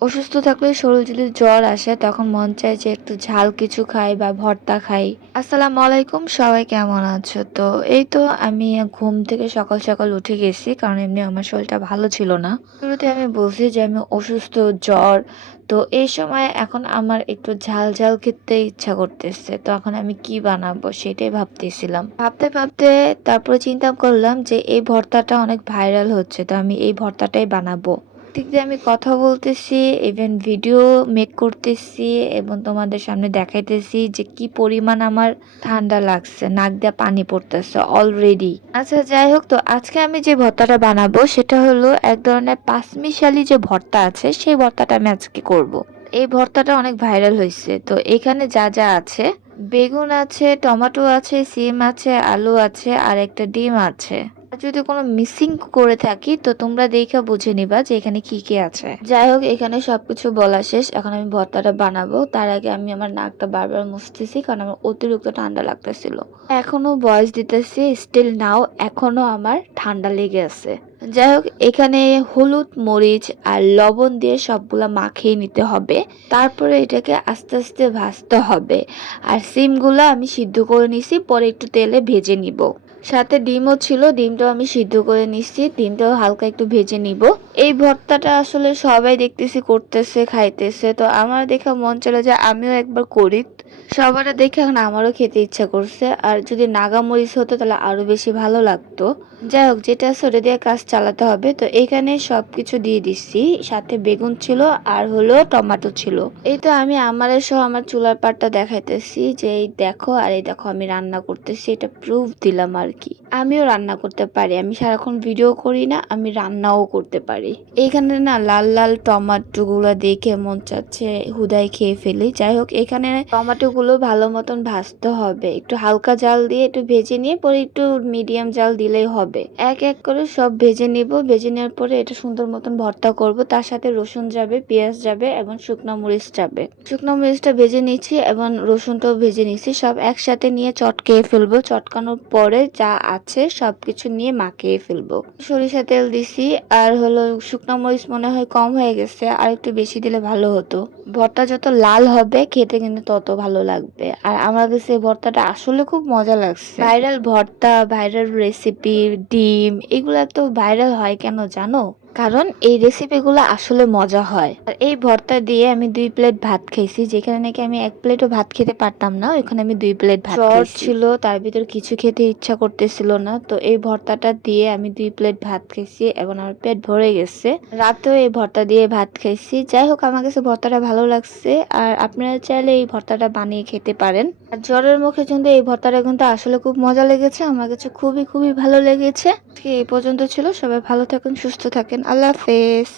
অসুস্থ থাকলে শরীর যদি জ্বর আসে, তখন মন চায় যে একটু ঝাল কিছু খাই বা ভর্তা খাই। আসসালামু আলাইকুম, সবাই কেমন আছো? তো এই তো আমি ঘুম থেকে সকাল সকাল উঠে গেছি, কারণ এমনি আমার শরীরটা ভালো ছিল না। শুরুতে আমি বলছি যে আমি অসুস্থ, জ্বর, তো এই সময় এখন আমার একটু ঝাল ঝাল খেতে ইচ্ছা করতেছে, তো এখন আমি কি বানাবো সেটাই ভাবতেছিলাম। ভাবতে ভাবতে তারপরে চিন্তা করলাম যে এই ভর্তাটা অনেক ভাইরাল হচ্ছে, তো আমি এই ভর্তাটাই বানাবো। দিক দিয়ে আমি কথা বলতেছি ইভেন ভিডিও মেক করতেছি এবং তোমাদের সামনে দেখাইতেছি যে কি পরিমাণ আমার ঠান্ডা লাগছে, নাক দিয়ে পানি পড়তেছে অলরেডি আচ্ছা যাই হোক, তো আজকে আমি যে ভর্তাটা বানাবো সেটা হলো এক ধরনের পাঁচমিশালি যে ভর্তা আছে, সেই ভর্তাটা আমি আজকে করব। এই ভর্তাটা অনেক ভাইরাল হয়েছে, তো এখানে যা যা আছে, বেগুন আছে, টমেটো আছে, সিম আছে, আলু আছে, আর একটা ডিম আছে যদি কোনো মিসিং করে থাকি, তো তোমরা দেখে বুঝে নিবা যে এখানে কি কি আছে। যাই হোক, এখানে সবকিছু বলা শেষ। এখন আমি ভর্তাটা বানাবো। তার আগে আমি আমার নাকটা বারবার মুছতেছি, কারণ আমার অতিরিক্ত ঠান্ডা লাগতেছিল। এখনও বয়স দিতেছি স্টিল নাও এখনও আমার ঠান্ডা লেগে আছে। যাই হোক, এখানে হলুদ, মরিচ আর লবণ দিয়ে সবগুলা মাখিয়ে নিতে হবে। তারপরে এটাকে আস্তে আস্তে ভাজতে হবে। আর সিমগুলো আমি সিদ্ধ করে নিছি, পরে একটু তেলে ভেজে নিব। সাথে ডিমও ছিল, ডিমটাও আমি সিদ্ধ করে নিচ্ছি, ডিমটাও হালকা একটু ভেজে নিব। এই ভর্তাটা আসলে সবাই দেখতেছি করতেছে, খাইতেছে, তো আমার দেখে মন চলে যে আমিও একবার করি। সবার দেখে এখন আমারও খেতে ইচ্ছা করছে, আর যদি নাগামরিচ হতো তাহলে আরও বেশি ভালো লাগতো। যাই হোক, যেটা আছে ওটা দিয়ে কাজ চালাতে হবে, তো এখানে সব কিছু দিয়ে দিচ্ছি। সাথে বেগুন ছিল আর হলো টমেটো ছিল। এই তো আমি আমার সহ আমার চুলার পাটটা দেখাইতেছি যে, এই দেখো আর এই দেখো আমি রান্না করতেছি, এটা প্রুফ দিলাম আর কি? আমিও রান্না করতে পারি। আমি সারাক্ষণ ভিডিও করি না, আমি রান্নাও করতে পারি। এখানে না লাল লাল টমাটো গুলো দেখে মন চাচ্ছে হুদাই খেয়ে ফেলি। যাই হোক, এখানে টমেটো গুলো ভালো মতন ভাজতে হবে। একটু হালকা জাল দিয়ে একটু ভেজে নিয়ে, পরে একটু মিডিয়াম জাল দিলেই হবে। এক এক করে সব ভেজে নিব। ভেজে নেওয়ার পরে এটা সুন্দর মতন ভর্তা করব। তার সাথে রসুন যাবে, পেঁয়াজ যাবে এবং শুকনো মরিচ যাবে। শুকনো মরিচটা ভেজে নিচ্ছি এবং রসুনটাও ভেজে নিচ্ছি। সব একসাথে নিয়ে চটকিয়ে ফেলব। চটকানোর পরে যা আছে সব কিছু নিয়ে মাখিয়ে ফেলব। সরিষা তেল দিছি, আর হলো শুকনো মরিচ মনে হয় কম হয়ে গেছে, আর একটু বেশি দিলে ভালো হতো। ভর্তা যত লাল হবে, খেতে কিন্তু তত ভালো লাগবে। আর আমার কাছে এই ভর্তাটা আসলে খুব মজা লাগছে। ভাইরাল ভর্তা, ভাইরাল রেসিপি ডিম, এগুলা তো ভাইরাল হয় কেন জানো? কারণ এই রেসিপিগুলো আসলে মজা হয়। আর এই ভর্তা দিয়ে আমি দুই প্লেট ভাত খেয়েছি যেখানে নাকি আমি এক প্লেটও ভাত খেতে পারতাম না ওইখানে আমি দুই প্লেট ভাত ছিল তার ভিতর কিছু খেতে ইচ্ছা করতেছিল না তো এই ভর্তাটা দিয়ে আমি দুই প্লেট ভাত খেয়েছি এবং আমার পেট ভরে গেছে। রাতেও এই ভর্তা দিয়ে ভাত খেয়েছি। যাই হোক আমার কাছে ভর্তাটা ভালো লাগছে আর আপনারা চাইলে এই ভর্তাটা বানিয়ে খেতে পারেন। আর জ্বরের মুখে কিন্তু এই ভর্তাটা কিন্তু আসলে খুব মজা লেগেছে আমার কাছে খুবই খুবই ভালো লেগেছে। এই পর্যন্ত ছিল সবাই ভালো থাকুন সুস্থ থাকেন। আল্লাহ হাফেজ।